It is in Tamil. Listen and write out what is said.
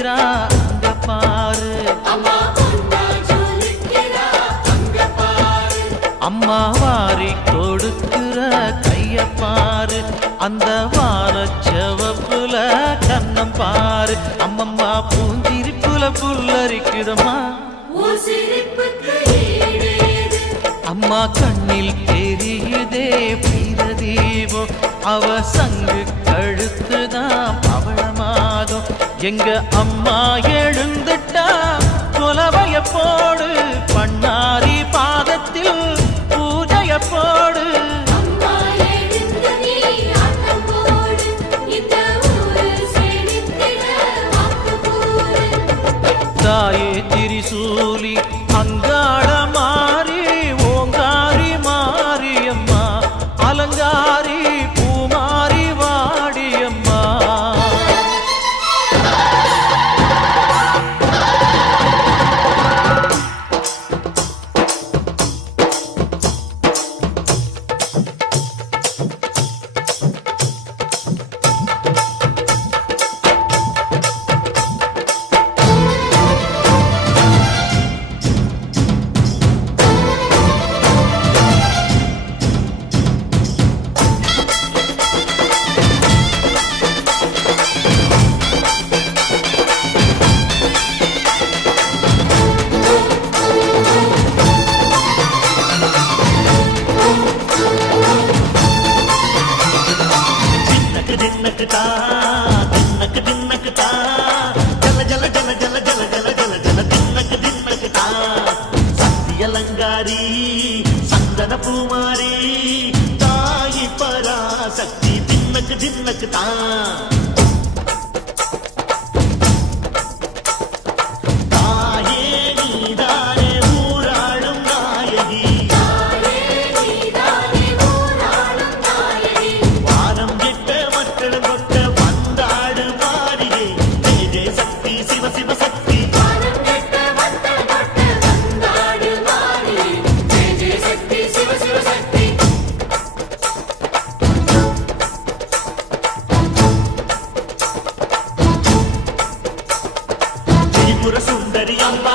ஜொலிக்கிறா அங்க பாரு, அம்மா வாரி கொடுக்கிற கைய பாரு, அந்த வானச்சவப்புல கண்ணம் பாரு, அம்மம்மா பூஞ்சிரிப்புல புல்லரிக்குதம்மா, அம்மா கண்ணில் தெரியுதே பிரதீபம், அவ சங்கு கழுத்துதான் பவளமாகும், எங்க அம்மா எழுந்துட்டா கொலவைய போடு, பண்ணாரி பாதத்தில் பூஜைய போடு, தாயே திரிசூலி அங்காள மாறி ஓங்காரி மாரியம்மா, அலங்காரி பூமாரி வாடியம்மா. அலங்காரி சந்தன பூமாரி தாயி பராசக்தி தின்னக்கு தின்னக்கு தான், தாயே நீதானே ஊராளும் நாயகி, வானம் கெட்ட மக்கள் கொட்ட வந்தாடு மாறியே, ஜெய ஜெய சக்தி சிவ சிவ சக்தி, சுந்தரி அம்மா